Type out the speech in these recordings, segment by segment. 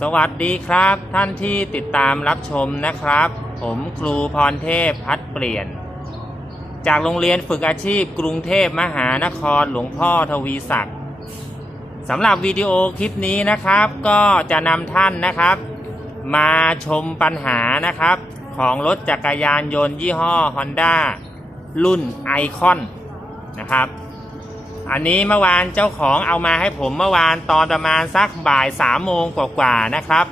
สวัสดีครับ ท่านที่ติดตามรับชมนะครับ ผมครูพรเทพพัดเปลี่ยน จากโรงเรียนฝึกอาชีพกรุงเทพมหานครหลวงพ่อทวีศักดิ์สำหรับวิดีโอคลิปนี้นะครับ ก็จะนำท่านนะครับ มาชมปัญหานะครับ ของรถจักรยานยนต์ยี่ห้อ Honda รุ่นไอคอนนะครับ อันนี้เมื่อวานเจ้าของเอามาให้ผมเมื่อวานตอนประมาณสักบ่ายสามโมงกว่าๆนะครับ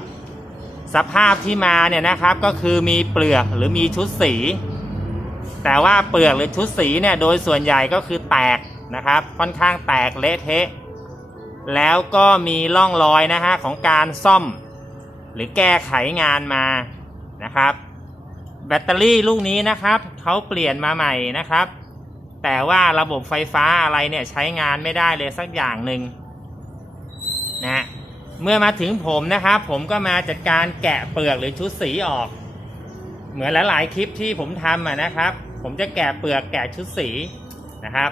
สภาพที่มาเนี่ยนะครับก็คือมีเปลือกหรือมีชุดสี แต่ว่าเปลือกหรือชุดสีเนี่ยโดยส่วนใหญ่ก็คือแตกนะครับ ค่อนข้างแตกเละเทะ แล้วก็มีร่องรอยนะฮะของการซ่อม หรือแก้ไขงานมานะครับ แบตเตอรี่ลูกนี้นะครับเขาเปลี่ยนมาใหม่นะครับ แต่ว่าระบบไฟฟ้าอะไรเนี่ยใช้งานไม่ได้เลยสักอย่างหนึ่งนะฮะเมื่อมาถึงผมนะครับผมก็มาจัดการแกะเปลือกหรือชุดสีออก เหมือนหลายๆคลิปที่ผมทำะนะครับ ผมจะแกะเปลือกแกะชุดสีนะครับ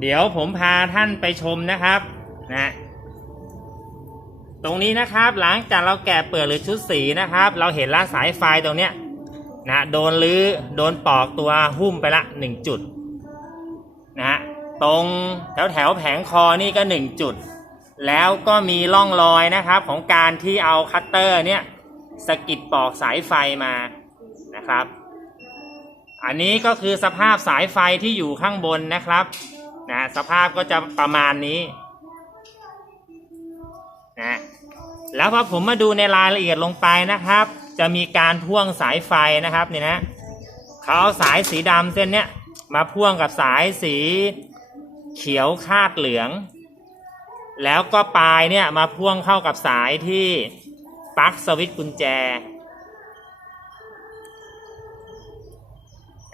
เดี๋ยวผมพาท่านไปชมนะครับนะตรงนี้นะครับหลังจากเราแกะเปลือกหรือชุดสีนะครับ เราเห็นละสายไฟตรงเนี้ยนะโดนลื้อโดนปอกตัวหุ้มไปละหนึ่งจุด นะฮะตรงแถวแถวแผงคอนี่ก็หนึ่งจุด แล้วก็มีร่องรอยนะครับของการที่เอาคัตเตอร์เนี่ยสกิดปอกสายไฟมานะครับ อันนี้ก็คือสภาพสายไฟที่อยู่ข้างบนนะครับนะสภาพก็จะประมาณนี้นะแล้วพอผมมาดูในรายละเอียดลงไปนะครับ จะมีการพ่วงสายไฟนะครับเนี่ยนะเขาเอาสายสีดำเส้นเนี้ย มาพ่วงกับสายสีเขียวคาดเหลือง แล้วก็ปลายเนี่ยมาพ่วงเข้ากับสายที่ปลั๊กสวิตช์กุญแจ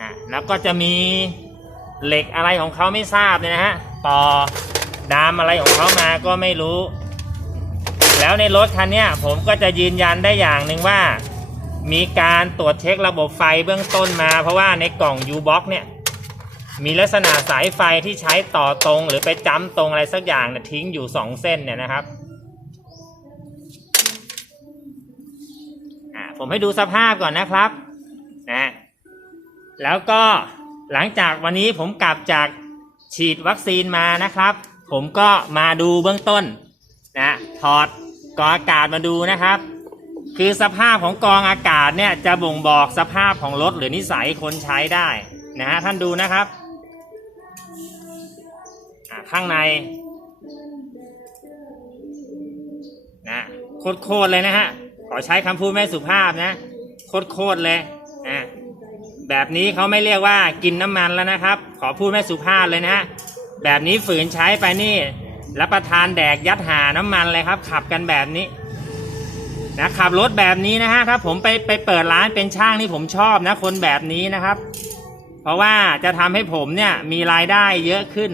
อะแล้วก็จะมีเหล็กอะไรของเขาไม่ทราบเนี่ยนะฮะต่อดามอะไรของเขามาก็ไม่รู้ แล้วในรถคันเนี้ยผมก็จะยืนยันได้อย่างหนึ่งว่า มีการตรวจเช็คระบบไฟเบื้องต้นมา เพราะว่าในกล่อง U-Box เนี่ย มีลักษณะสายไฟที่ใช้ต่อตรง หรือไปจ้ำตรงอะไรสักอย่างเนี่ยทิ้งอยู่สองเส้นเนี่ยนะครับอ่าผมให้ดูสภาพก่อนนะครับนะแล้วก็หลังจากวันนี้ผมกลับจากฉีดวัคซีนมานะครับ ผมก็มาดูเบื้องต้นนะถอดกรองอากาศมาดูนะครับ คือสภาพของกรองอากาศเนี่ยจะบ่งบอกสภาพของรถหรือนิสัยคนใช้ได้นะฮะท่านดูนะครับ ข้างในนะโคตรเลยนะฮะ ขอใช้คำพูดไม่สุภาพนะโคตรเลยนะแบบนี้เขาไม่เรียกว่ากินน้ำมันแล้วนะครับ ขอพูดไม่สุภาพเลยนะฮะแบบนี้ฝืนใช้ไปนี่รับประทานแดกยัดหาน้ำมันเลยครับ ขับกันแบบนี้นะขับรถแบบนี้นะฮะถ้าผมไปไปเปิดร้านเป็นช่างนี่ผมชอบนะ คนแบบนี้นะครับ เพราะว่าจะทำให้ผมเนี่ยมีรายได้เยอะขึ้น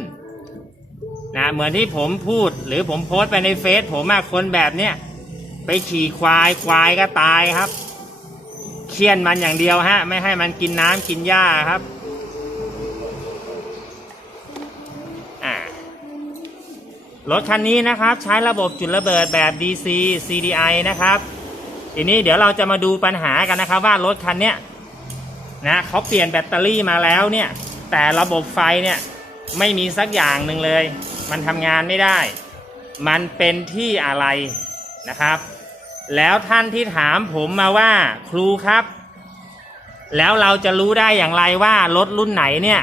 นะเหมือนที่ผมพูดหรือผมโพสต์ไปในเฟซผมอะคนแบบเนี้ยไปขี่ควายควายก็ตายครับเคี่ยนมันอย่างเดียวฮะ ไม่ให้มันกินน้ำกินหญ้าครับรถคันนี้นะครับใช้ระบบจุดระเบิดแบบ DC CDI นะครับ ทีนี้เดี๋ยวเราจะมาดูปัญหากันนะครับว่ารถคันเนี้ย นะเขาเปลี่ยนแบตเตอรี่มาแล้วเนี่ยแต่ระบบไฟเนี่ยไม่มีสักอย่างหนึ่งเลย มันทำงานไม่ได้ มันเป็นที่อะไรนะครับ แล้วท่านที่ถามผมมาว่าครูครับ แล้วเราจะรู้ได้อย่างไรว่ารถรุ่นไหนเนี่ย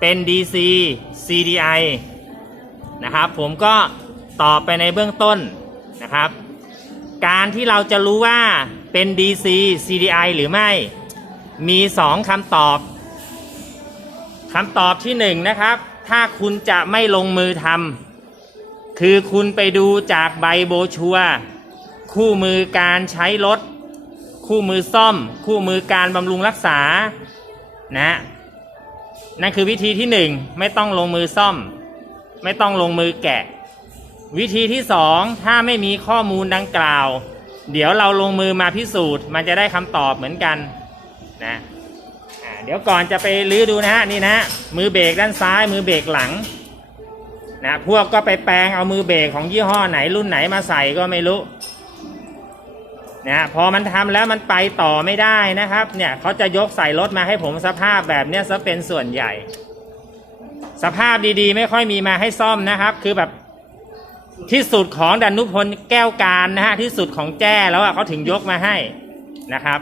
เป็น DC CDI นะครับ ผมก็ตอบไปในเบื้องต้นนะครับ การที่เราจะรู้ว่าเป็น DC CDI หรือไม่ มี2คำตอบคำตอบที่1นะครับ ถ้าคุณจะไม่ลงมือทำคือคุณไปดูจากใบโบชัว คู่มือการใช้รถ คู่มือซ่อม คู่มือการบำรุงรักษา นะ นั่นคือวิธีที่1ไม่ต้องลงมือซ่อม ไม่ต้องลงมือแกะ วิธีที่สองถ้าไม่มีข้อมูลดังกล่าว เดี๋ยวเราลงมือมาพิสูจน์ มันจะได้คำตอบเหมือนกัน นะเดี๋ยวก่อนจะไปลื้อดูนะฮะนี่นะมือเบรกด้านซ้ายมือเบรกหลังนะพวกก็ไปแปลงเอามือเบรกของยี่ห้อไหนรุ่นไหนมาใส่ก็ไม่รู้นะฮะพอมันทำแล้วมันไปต่อไม่ได้นะครับเนี่ยเขาจะยกใส่รถมาให้ผมสภาพแบบเนี้ยซะเป็นส่วนใหญ่ สภาพดีๆ ไม่ค่อยมีมาให้ซ่อมนะครับ คือแบบที่สุดของดันุพลแก้วการนะฮะที่สุดของแจ้แล้วอะเขาถึงยกมาให้นะครับ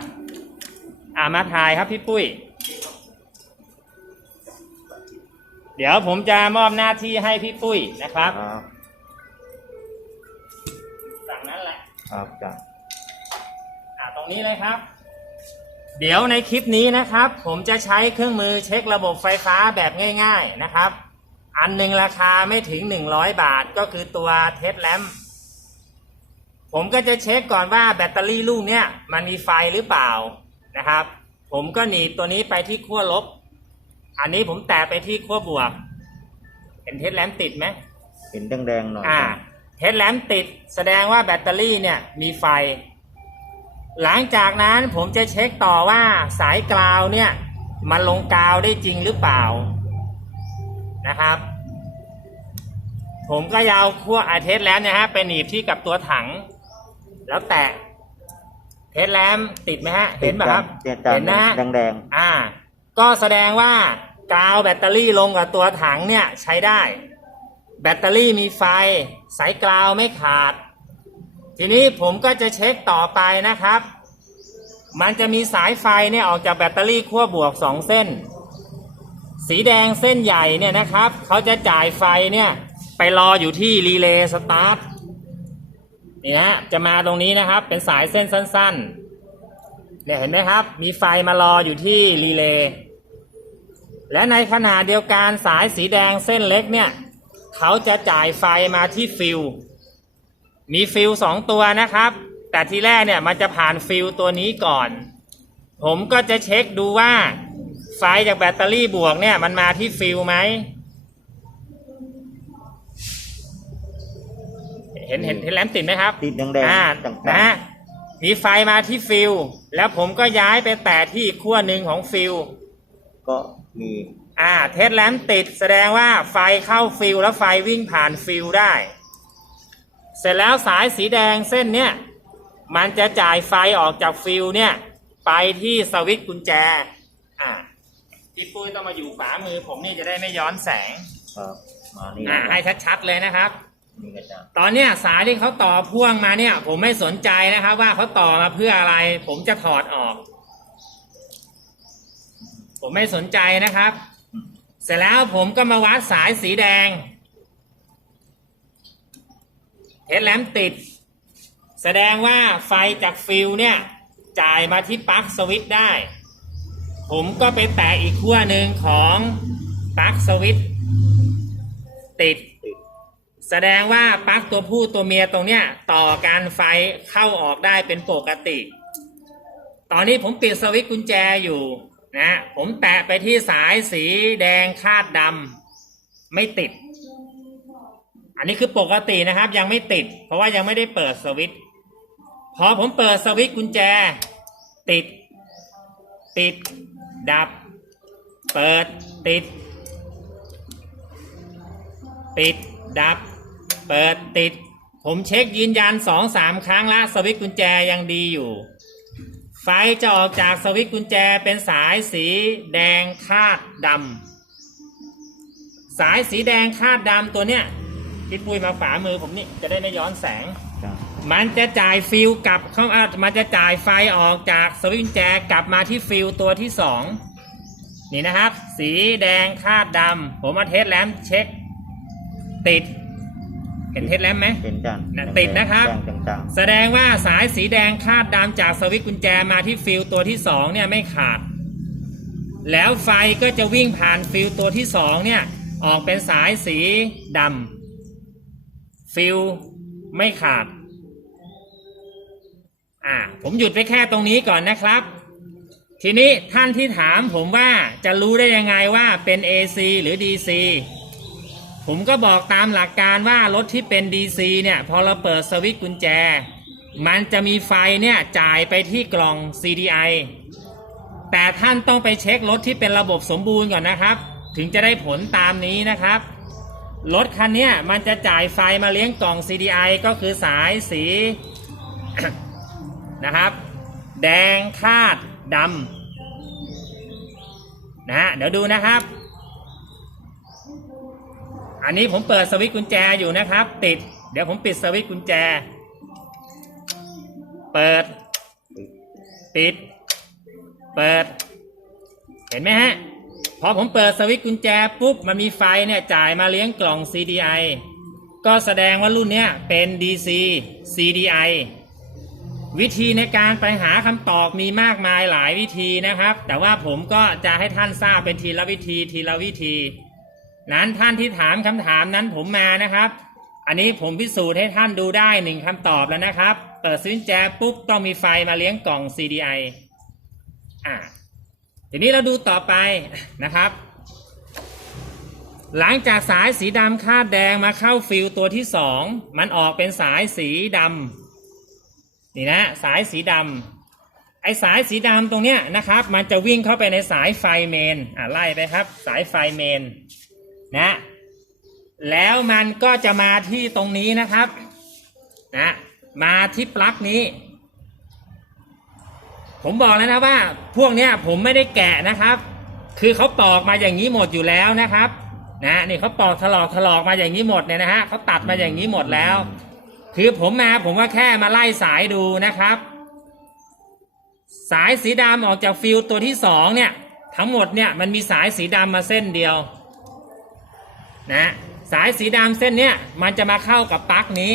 อ่ามาถ่ายครับพี่ปุ้ย เดี๋ยวผมจะมอบหน้าที่ให้พี่ปุ้ยนะครับครับฝั่งนั้นแหละครับจ้ะอ่าตรงนี้เลยครับ เดี๋ยวในคลิปนี้นะครับ ผมจะใช้เครื่องมือเช็คระบบไฟฟ้าแบบง่าย ๆนะครับ อันหนึ่งราคาไม่ถึง 100 บาทก็คือตัวเทสแลมผมก็จะเช็คก่อนว่าแบตเตอรี่ลูกเนี้ยมันมีไฟหรือเปล่า นะครับ ผมก็หนีบตัวนี้ไปที่ขั้วลบ อันนี้ผมแตะไปที่ขั้วบวก เห็นเทสแลมติดไหมเห็นแดงๆหน่อยอ่าเฮดแลมป์ติดแสดงว่าแบตเตอรี่เนี่ยมีไฟ หลังจากนั้นผมจะเช็คต่อว่าสายกราวเนี่ยมันลงกาวได้จริงหรือเปล่านะครับ ผมก็ยาวขั้วไอะเทสแล้วเนี่ยฮะไปหนีบที่กับตัวถัง แล้วแตะ เทสแลมป์ติดไหมฮะ เห็นไหมครับ เห็นจ้ะเห็นนะฮะแดงอ่า ก็แสดงว่ากาวแบตเตอรี่ลงกับตัวถังเนี่ยใช้ได้ แบตเตอรี่มีไฟ สายกราวไม่ขาด ทีนี้ผมก็จะเช็คต่อไปนะครับ มันจะมีสายไฟเนี่ยออกจากแบตเตอรี่ขั้วบวกสองเส้น สีแดงเส้นใหญ่เนี่ยนะครับ เขาจะจ่ายไฟเนี่ยไปรออยู่ที่รีเลย์สตาร์ท นี่นะจะมาตรงนี้นะครับ เป็นสายเส้นสั้น ๆ เนี่ยเห็นไหมครับ มีไฟมารออยู่ที่รีเลย์และในขณะเดียวกันสายสีแดงเส้นเล็กเนี่ย เขาจะจ่ายไฟมาที่ฟิลมีฟิลสองตัวนะครับ แต่ทีแรกเนี่ยมันจะผ่านฟิลตัวนี้ก่อน ผมก็จะเช็คดูว่าไฟจากแบตเตอรี่บวกเนี่ยมันมาที่ฟิลไหม เห็นเห็นเห็นแลมป์ติดไหมครับๆติดแดงอ่าๆต่างนะมีไฟมาที่ฟิลแล้วผมก็ย้ายไปแตะที่อีกขั้วหนึ่งของฟิลๆก็มีอ่า เทสแลมป์ติดแสดงว่าไฟเข้าฟิลแล้วไฟวิ่งผ่านฟิลได้ เสร็จแล้วสายสีแดงเส้นเนี้ยมันจะจ่ายไฟออกจากฟิลเนี่ยไปที่สวิตช์กุญแจ อ่าพี่ปุ้ยต้องมาอยู่ฝามือผมนี่จะได้ไม่ย้อนแสง ครับมานี่อ่าให้ชัดๆเลยนะครับนี่ก็จะ ตอนเนี้ยสายที่เขาต่อพ่วงมาเนี่ย ผมไม่สนใจนะครับ ว่าเขาต่อมาเพื่ออะไร ผมจะถอดออก ผมไม่สนใจนะครับ เสร็จแล้วผมก็มาวัดสายสีแดงเฮดแลมติด แสดงว่าไฟจากฟิลเนี่ย จ่ายมาที่ปลั๊กสวิตช์ได้ ผมก็ไปแตะอีกขั้วหนึ่งของปลั๊กสวิตช์ติด แสดงว่าปลั๊กตัวผู้ตัวเมียตรงเนี้ยต่อการไฟเข้าออกได้เป็นปกติ ตอนนี้ผมปิดสวิตช์กุญแจอยู่นะผมแตะไปที่สายสีแดงคาดดำไม่ติด อันนี้คือปกตินะครับ ยังไม่ติด เพราะว่ายังไม่ได้เปิดสวิตช์พอผมเปิดสวิตช์กุญแจ ติด ติด ดับ เปิดติด ปิดดับ เปิดติด ผมเช็คยืนยันสองสามครั้งละสวิตช์กุญแจยังดีอยู่ ไฟจะออกจากสวิตช์กุญแจเป็นสายสีแดงคาดดำสายสีแดงคาดดำตัวเนี้ยพี่ปุ้ยมาฝามือผมนี่จะได้ไม่ย้อนแสง มันจะจ่ายฟิลกลับเข้ามันจะจ่ายไฟออกจากสวิตช์กุญแจกลับมาที่ฟิลตัวที่สองนี่นะครับ สีแดงคาดดำผมมาเทสแลมเช็ค ติด เห็นเทสแลมป์ไหมเห็นจ้ะน่ะแงๆติดนะครับแดงต่างแสดงว่าสายสีแดงคาดดำจากสวิตช์กุญแจมาที่ฟิลตัวที่สองเนี่ยไม่ขาด แล้วไฟก็จะวิ่งผ่านฟิลตัวที่สองเนี่ยออกเป็นสายสีดำฟิลไม่ขาดอ่าผมหยุดไปแค่ตรงนี้ก่อนนะครับ ทีนี้ท่านที่ถามผมว่าจะรู้ได้ยังไงว่าเป็น AC หรือ DC ผมก็บอกตามหลักการว่ารถที่เป็น DC เนี่ยพอเราเปิดสวิตช์กุญแจ มันจะมีไฟเนี่ยจ่ายไปที่กล่อง CDI แต่ท่านต้องไปเช็ครถที่เป็นระบบสมบูรณ์ก่อนนะครับ ถึงจะได้ผลตามนี้นะครับ รถคันนี้มันจะจ่ายไฟมาเลี้ยงกล่อง CDI ก็คือสายสีนะครับ แดงคาดดำนะฮะเดี๋ยวดูนะครับ อันนี้ผมเปิดสวิตช์กุญแจอยู่นะครับ ติด เดี๋ยวผมปิดสวิตช์กุญแจ เปิด ปิด เปิด เห็นไหมฮะ พอผมเปิดสวิตช์กุญแจปุ๊บ มันมีไฟเนี่ยจ่ายมาเลี้ยงกล่อง CDI ก็แสดงว่ารุ่นเนี้ยเป็น DC CDI วิธีในการไปหาคำตอบมีมากมายหลายวิธีนะครับ แต่ว่าผมก็จะให้ท่านทราบเป็นทีละวิธีทีละวิธี นั้นท่านที่ถามคำถามนั้นผมมานะครับ อันนี้ผมพิสูจน์ให้ท่านดูได้หนึ่งคำตอบแล้วนะครับ เปิดสวิตช์แจปุ๊บต้องมีไฟมาเลี้ยงกล่อง CDI อ่าทีนี้เราดูต่อไปนะครับ หลังจากสายสีดำคาดแดงมาเข้าฟิลตัวที่สองมันออกเป็นสายสีดำนี่นะสายสีดำไอสายสีดำตรงเนี้ยนะครับ มันจะวิ่งเข้าไปในสายไฟเมนอะไล่ไปครับ สายไฟเมน นะ แล้วมันก็จะมาที่ตรงนี้นะครับนะมาที่ปลั๊กนี้ ผมบอกแล้วนะว่า พวกเนี้ยผมไม่ได้แกะนะครับ คือเขาปอกมาอย่างนี้หมดอยู่แล้วนะครับนะนี่เขาปอกถลอกถลอกมาอย่างนี้หมดเนี่ยนะฮะเขาตัดมาอย่างนี้หมดแล้ว คือผมมาผมก็แค่มาไล่สายดูนะครับ สายสีดำออกจากฟิลตัวที่สองเนี่ย ทั้งหมดเนี่ยมันมีสายสีดำมาเส้นเดียว นะสายสีดำเส้นเนี้ยมันจะมาเข้ากับปลั๊กนี้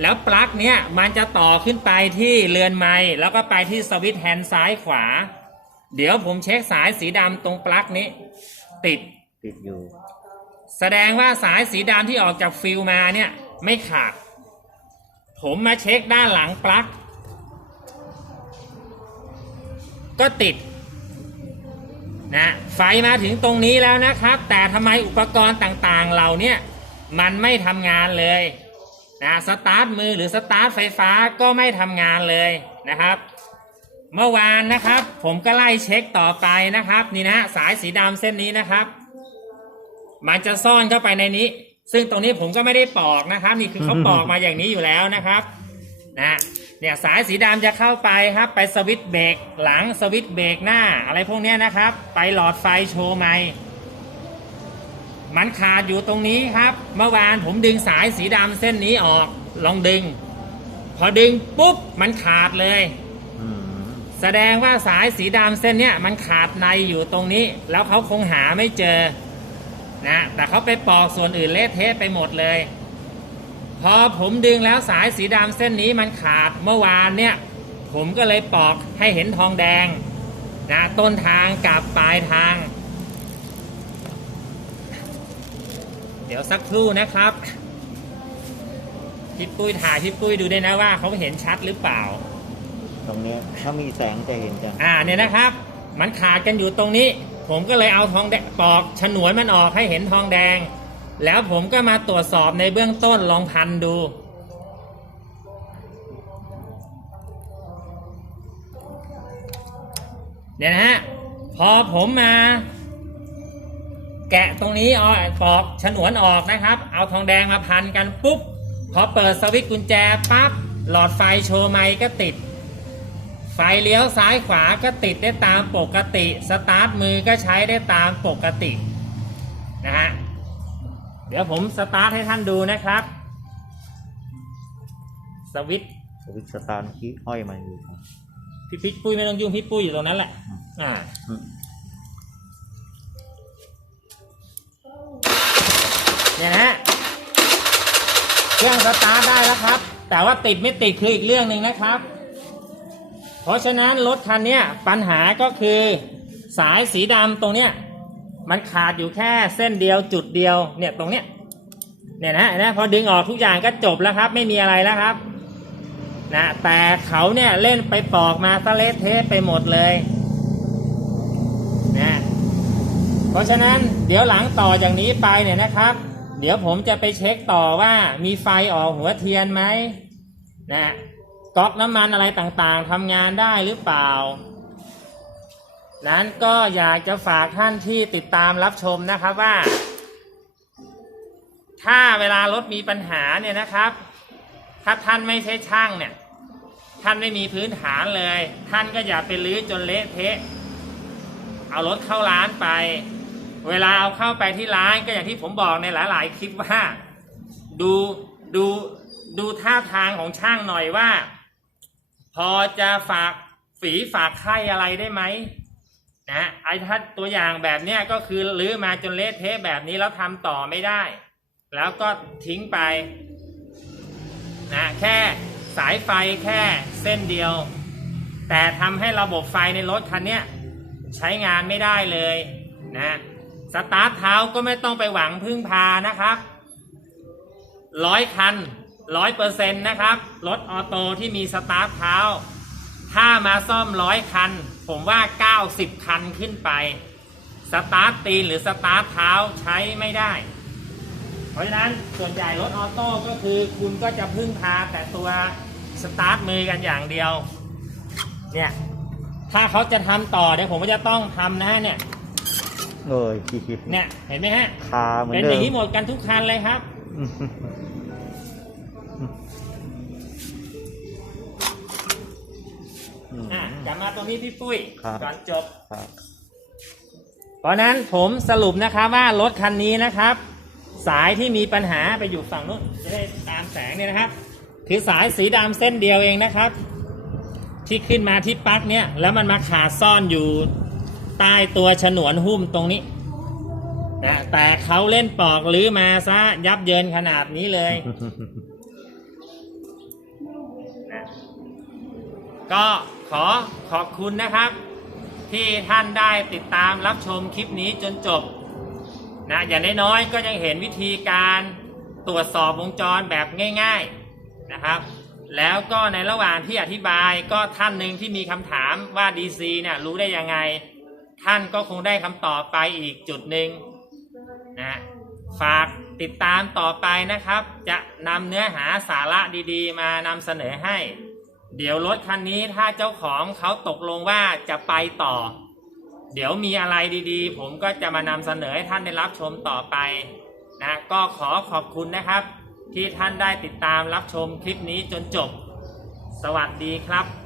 แล้วปลั๊กเนี้ยมันจะต่อขึ้นไปที่เรือนไม้แล้วก็ไปที่สวิตช์แฮนด์ซ้ายขวา เดี๋ยวผมเช็คสายสีดำตรงปลั๊กนี้ ติดติดอยู่ แสดงว่าสายสีดำที่ออกจากฟิลมาเนี่ยไม่ขาด ผมมาเช็คด้านหลังปลั๊กก็ติด นะไฟมาถึงตรงนี้แล้วนะครับ แต่ทำไมอุปกรณ์ต่างๆเหล่าเนี้มันไม่ทำงานเลยนะสตาร์ทมือหรือสตาร์ทไฟฟ้าก็ไม่ทำงานเลยนะครับ เมื่อวานนะครับ ผมก็ไล่เช็คต่อไปนะครับนี่นะสายสีดำเส้นนี้นะครับ มันจะซ่อนเข้าไปในนี้ ซึ่งตรงนี้ผมก็ไม่ได้ปอกนะครับ นี่คือเขาปอกมาอย่างนี้อยู่แล้วนะครับ นะ เนี่ยสายสีดำจะเข้าไปครับ ไปสวิตช์เบรกหลังสวิตช์เบรกหน้า อะไรพวกเนี้ยนะครับ ไปหลอดไฟโชว์ไม่มันขาดอยู่ตรงนี้ครับ เมื่อวานผมดึงสายสีดำเส้นนี้ออกลองดึง พอดึงปุ๊บมันขาดเลยอืมแสดงว่าสายสีดำเส้นเนี้ยมันขาดในอยู่ตรงนี้ แล้วเขาคงหาไม่เจอนะแต่เขาไปปอกส่วนอื่นเละเทะไปหมดเลย พอผมดึงแล้วสายสีดำเส้นนี้มันขาดเมื่อวานเนี่ย ผมก็เลยปอกให้เห็นทองแดงนะต้นทางกับปลายทาง เดี๋ยวสักครู่นะครับพี่ปุ้ยถ่ายพี่ปุ้ยดูด้วยนะว่าเขาเห็นชัดหรือเปล่า ตรงเนี้ยถ้ามีแสงจะเห็นจังอ่าเนี่ยนะครับ มันขาดกันอยู่ตรงนี้ ผมก็เลยเอาทองแดงปอกฉนวนมันออกให้เห็นทองแดง แล้วผมก็มาตรวจสอบในเบื้องต้นลองพันดู เนี่ยนะฮะ พอผมมา แกะตรงนี้เอาปอกฉนวนออกนะครับ เอาทองแดงมาพันกันปุ๊บ พอเปิดสวิตช์กุญแจปั๊บ หลอดไฟโชว์ไมค์ก็ติด ไฟเลี้ยวซ้ายขวาก็ติดได้ตามปกติ สตาร์ทมือก็ใช้ได้ตามปกติ นะฮะ เดี๋ยวผมสตาร์ทให้ท่านดูนะครับ สวิตช์สวิตช์สตาร์ทที่ห้อยมาอยู่ครับพี่พี่ปุ้ยไม่ต้องยุ่งพี่ปุ้ยอยู่ตรงนั้นแหละ อ่า อืมเนี่ยนะฮะเครื่องสตาร์ทได้แล้วครับ แต่ว่าติดไม่ติดคืออีกเรื่องหนึ่งนะครับ เพราะฉะนั้นรถคันเนี้ยปัญหาก็คือสายสีดำตรงเนี้ย มันขาดอยู่แค่เส้นเดียวจุดเดียวเนี่ยตรงเนี้ยเนี่ยนะเห็นะพอดึงออกทุกอย่างก็จบแล้วครับ ไม่มีอะไรแล้วครับนะแต่เขาเนี่ยเล่นไปปอกมาซะเละเทะไปหมดเลยนะเพราะฉะนั้นเดี๋ยวหลังต่อจากนี้ไปเนี่ยนะครับ เดี๋ยวผมจะไปเช็คต่อว่ามีไฟออกหัวเทียนไหมนะก๊อกน้ำมันอะไรต่างๆทำงานได้หรือเปล่า นั้นก็อยากจะฝากท่านที่ติดตามรับชมนะครับว่า ถ้าเวลารถมีปัญหาเนี่ยนะครับ ถ้าท่านไม่ใช่ช่างเนี่ย ท่านไม่มีพื้นฐานเลย ท่านก็อย่าไปลื้อจนเละเทะ เอารถเข้าร้านไป เวลาเอาเข้าไปที่ร้านก็อย่างที่ผมบอกในหลาย ๆ คลิปว่า ดูดูดูท่าทางของช่างหน่อยว่า พอจะฝากฝีฝากไข่อะไรได้ไหม นะไอ้ถ้าตัวอย่างแบบเนี้ยก็คือลื้อมาจนเละเทะแบบนี้แล้วทำต่อไม่ได้ แล้วก็ทิ้งไปนะแค่สายไฟแค่เส้นเดียว แต่ทำให้ระบบไฟในรถคันเนี้ยใช้งานไม่ได้เลยนะสตาร์ทเท้าก็ไม่ต้องไปหวังพึ่งพานะครับร้อยคันร้อยเปอร์เซ็นต์นะครับ รถออโต้ที่มีสตาร์ทเท้า ถ้ามาซ่อมร้อยคัน ผมว่า 90 คันขึ้นไป สตาร์ทตีนหรือสตาร์ทเท้าใช้ไม่ได้ เพราะฉะนั้นส่วนใหญ่รถออโต้ก็คือคุณก็จะพึ่งพาแต่ตัวสตาร์ทมือกันอย่างเดียว เนี่ย ถ้าเขาจะทำต่อเดี๋ยวผมก็จะต้องทำนะฮะเนี่ยเอ้ยเนี่ย เห็นไหมฮะ คาเหมือนเป็นเดิอย่างมนี้หมดกันทุกคันเลยครับ กลับมาตรงนี้พี่ปุ้ยครับ ก่อนจบ ครับ เพราะฉะนั้นผมสรุปนะครับว่ารถคันนี้นะครับ สายที่มีปัญหาไปอยู่ฝั่งนู้นจะได้ตามแสงเนี่ยนะครับ คือสายสีดำเส้นเดียวเองนะครับ ที่ขึ้นมาที่ปลั๊กเนี่ยแล้วมันมาขาดซ่อนอยู่ใต้ตัวฉนวนหุ้มตรงนี้นะแต่เขาเล่นปอกหรือมาซะยับเยินขนาดนี้เลยนะก็ ขอขอบคุณนะครับ ที่ท่านได้ติดตามรับชมคลิปนี้จนจบนะอย่างน้อยๆก็ยังเห็นวิธีการตรวจสอบวงจรแบบง่าย ๆนะครับ แล้วก็ในระหว่างที่อธิบายก็ท่านหนึ่งที่มีคำถามว่า DC เนี่ยรู้ได้ยังไง ท่านก็คงได้คำตอบไปอีกจุดหนึ่งนะฝากติดตามต่อไปนะครับ จะนำเนื้อหาสาระดีๆ มานำเสนอให้ เดี๋ยวรถคันนี้ถ้าเจ้าของเขาตกลงว่าจะไปต่อ เดี๋ยวมีอะไรดีๆ ผมก็จะมานำเสนอให้ท่านได้รับชมต่อไปนะก็ขอขอบคุณนะครับ ที่ท่านได้ติดตามรับชมคลิปนี้จนจบ สวัสดีครับ